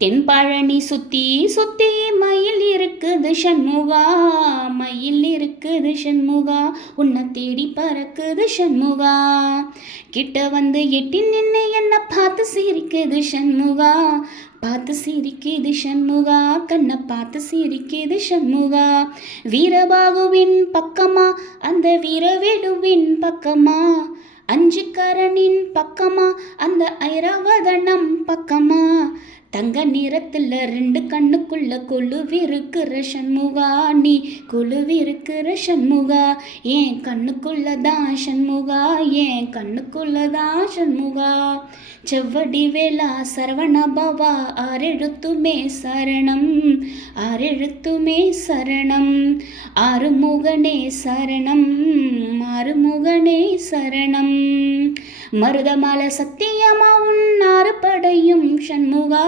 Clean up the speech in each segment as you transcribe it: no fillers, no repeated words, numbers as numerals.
தென்பழனி சுத்தி சுத்தி மயில் இருக்குது சண்முகா, மயில் இருக்குது சண்முகா, உன்னை தேடி பறக்குது சண்முகா. கிட்ட வந்து எட்டி நின்று என்ன பார்த்து சிரிக்குது சண்முகா, பார்த்து சிரிக்குது சண்முகா, கண்ணை பார்த்து சிரிக்குது சண்முகா. வீரபாகுவின் பக்கமா அந்த வீரவேலுவின் பக்கமா, அஞ்சுக்கரனின் பக்கமா அந்த ஐராவதனம் பக்கமா, தங்க நிறத்தில் 2 கண்ணுக்குள்ள கொலுவிருக்கிற சண்முகா, நீ கொலுவிருக்கிற சண்முகா. ஏன் கண்ணுக்குள்ளதான் சண்முகா, ஏன் கண்ணுக்குள்ளதான் சண்முகா. செவ்வடி வேளா சரவண பவா, 6 எழுத்துமே சரணம், 6 எழுத்துமே சரணம். ஆறுமுகனே சரணம், ஆறுமுகனே சரணம். மருதமல சத்தியமா உன் 6 படையும் சண்முகா,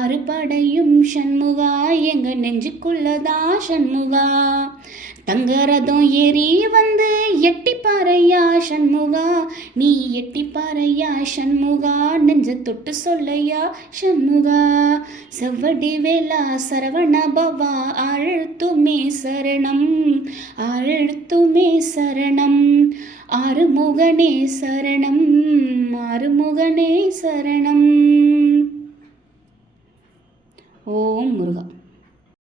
6 படையும் சண்முகா, எங்க நெஞ்சுக்குள்ளதா சண்முகா. தங்கரதம் ஏறி வந்து எட்டி பாறையா சண்முகா, நீ எட்டி பாறையா சண்முகா, நெஞ்ச தொட்டு சொல்லையா சண்முகா. செவ்வடி வேளா சரவண பவா, 6 எழுத்துமே சரணம், 6 எழுத்துமே சரணம். ஆறுமுகனே சரணம், ஆறுமுகனே சரணம். ஓம் முருகா.